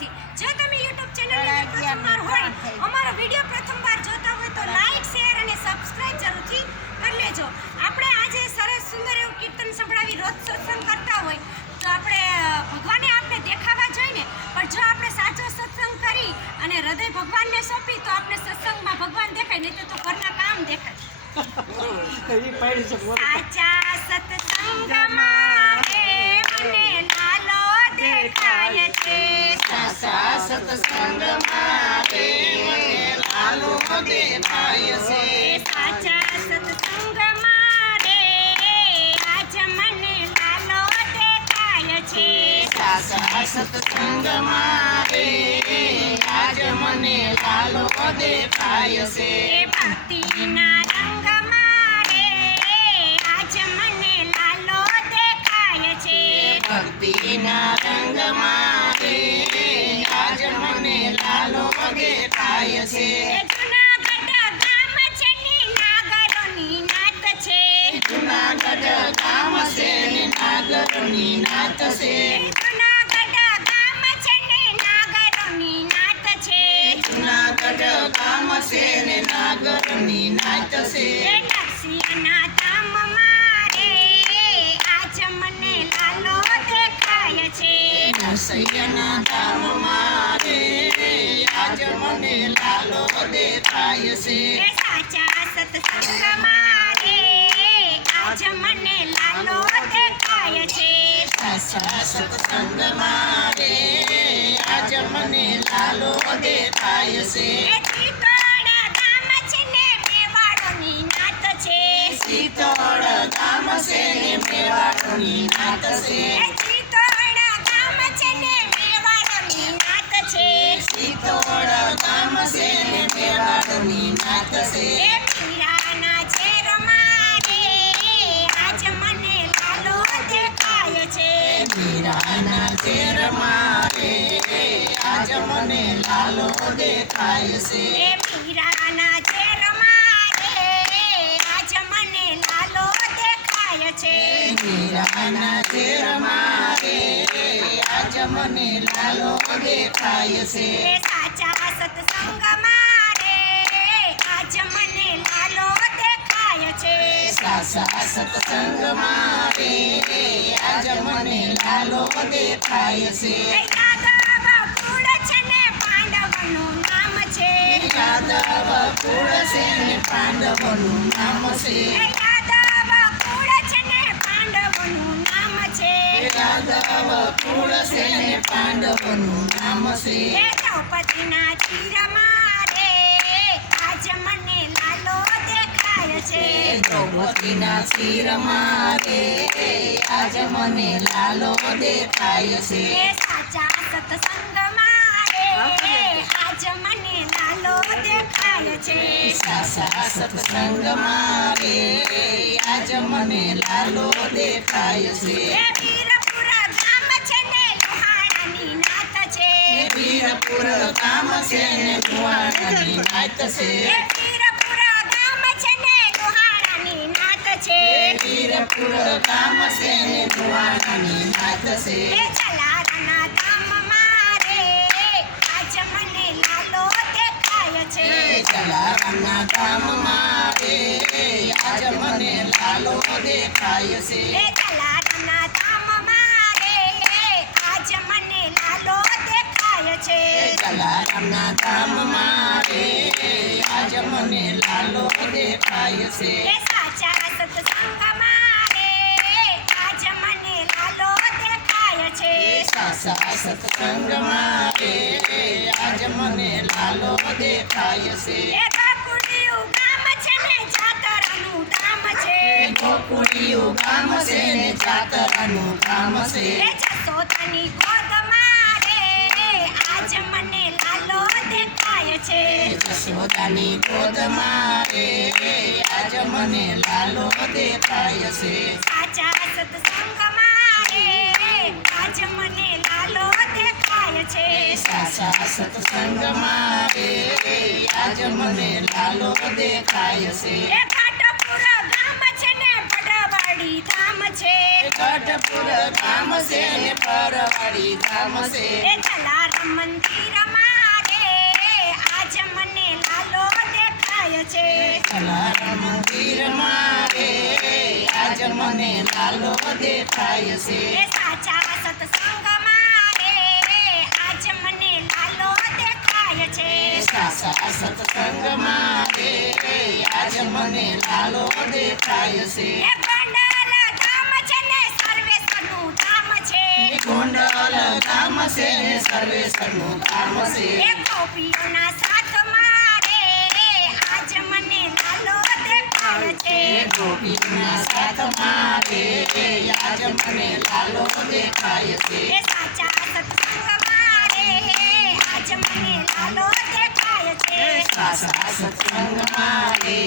છીએ। જો તમે YouTube ચેનલને પ્રથમવાર હોય, અમારો વિડિયો પ્રથમવાર જોતા હોય તો લાઈક, શેર અને સબસ્ક્રાઇબ જરૂરથી કરી લેજો। આપણે આજે સરસ સુંદર એવું કીર્તન સંભળાવી રોજ સત્સંગ કરતા હોય તો આપણે ભગવાને આપણે દેખાવા જોઈએ ને, પણ જો આપણે સાચો સત્સંગ કરી અને હૃદય ભગવાનને સોંપી તો આપણે સત્સંગમાં ભગવાન દેખાય, નહીં તો ઘરના કામ દેખાય। સાચા સત્સંગમાં મને લાલો દેખાય છે, સાચા સત્સંગમાં મને લાલો દેખાય છે, સાચા સત્સંગમાં રે આજ મને લાલો દેખાય છે, સાચા સત્સંગમાં આજ મને લાલો દેખાય છે, ભક્તિના રંગમાં રે આજ મને લાલો દેખાય છે, ભક્તિના રંગમાં આજ મને લાલો દેખાય છે, જુનાગઢ ગામ છે ની નાગરોની નાત છે, જુનાગઢ ગામ છે ને નાગરોની નાત છે, જુનાગઢ ગામ છે ને નાગરોની નાત છે, જુનાગઢ ગામ છે ને નાગરોની નાત છે, નરસિંહના ધામમાં રે આજ મને લાલો દેખાય છે, નરસૈયાના ધામમાં આજ મને લાલો દેખાય છે, સાચા સત્સંગમાં રે આજ મને લાલો દેખાય છે, સાચા સત્સંગમાં આજ મને લાલો દેખાય છે, ચિત્તોડ ગામ છે ને મેવાડોની નાત છે, શીતળ ગામ છે ને મેવાડની નાત છે, ચિત્તોડ ગામ છે ને મેવાડોની નાત છે, શીતળ ગામ છે ને મેવાડની નાત છે, પીરાના ઝેરમાં રે આજ મને લાલો દેખાય છે, મીરાના ઝેરમાં આજ મને લાલો દેખાય છે, પીરાના ઝેરમાં રે આજ મને લાલો દેખાય છે, મીરાના ઝેરમાં આજ મને લાલો દેખાય છે, સાચા સત્સંગમાં રે આજ મને લાલો દેખાય છે, સાચા સત્સંગમાં આજ મને લાલો દેખાય છે, યાદવ કુળ છે ને પાંડવનું નામ છે, યાદવ કુળ છે ને પાંડવનું નામ છે, યાદવ કુળ છે ને પાંડવનું નામ છે, યાદવ કુળ છે ને પાંડવનું નામ છે, દ્રૌપદીના ચીરમાં રે આજ મને લાલો દેખાય છે, દ્રૌપદીના શિરમાં આજ મને લાલો દેખાય છે, સાચા સત્સંગમાં રે આજ મને લાલો દેખાય છે, સાચા સત્સંગમાં આજ મને લાલો દેખાય છે, વીરપુર ગામ છે ને લુહાણાની નાત છે, વીરપુર ગામ છે ને લુહાણાની નાત છે, વીરપુર ગામ છે ને લુહાણાની નાત છે, વીરપુર ગામ છે ને લુહાણાની નાત છે, જલારાના ધામમાં રે આજ મને લાલો દેખાય છે, જલારામના ધામમાં આજ મને લાલો દેખાય છે, જલારાના ધામમાં રે આજ મને લાલો દેખાય છે, જલારામના ધામમાં આજ મને લાલો દેખાય છે, સાચા સત્સંગમાં રે આજ મને લાલો દેખાય છે, સાચા સત્સંગમાં આજ મને લાલો દેખાય છે, ગોકુળિયું ગામ છે ને જાતરાનું ધામ છે, ગોકુળિયું ગામ છે ને જાતરાનું ધામ છે, જસોદાની ગોદમાં રે આજ મને લાલો દેખાય છે, જશોદાની ગોદમાં આજ મને લાલો દેખાય છે, સાચા સત્સંગમાં રે આજ મને લાલો દેખાય છે, સાચા સત્સંગમાં આજ મને લાલો દેખાય છે, ઘાટપુર ગામ છે ને વડવાડી ધામ છે, કટપુર ધામ છે ને પરવાડી ધામ છે એ જલારામ મંદિરમાં રે આજ મને લાલો દેખાય છે. જલારામ મંદિરમાં રે આજ મને લાલો દેખાય છે એ સાચા સત્સંગમાં રે આજ મને લાલો દેખાય છે. સાચા સત્સંગમાં રે આજ મને લાલો દેખાય છે એ ગોંડલ ધામ છે ને સર્વેશ્વરનું ધામ છે. ગોંડલ ધામ છે ને સર્વેશ્વરનું ધામ છે એ ગોપીઓના સાથમાં રે આજ મને લાલો દેખાય છે. ગોપીના સાથમાં રે આજ મને લાલો દેખાય છે એ સાચા સત્સંગમાં રે આજ મને લાલો દેખાય છે. સાચા સત્સંગમાં રે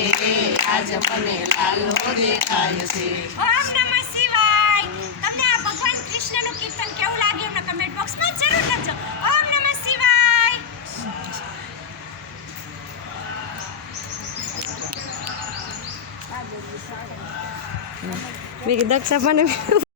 આજ મને લાલો દેખાય છે. ઓમ નમઃ શિવાય. તમને આ ભગવાન કૃષ્ણનું કીર્તન કેવું લાગ્યું એમને કમેન્ટ બોક્સમાં જરૂર લખજો. ઓમ નમઃ શિવાય. મેં કીધું દક્ષા મને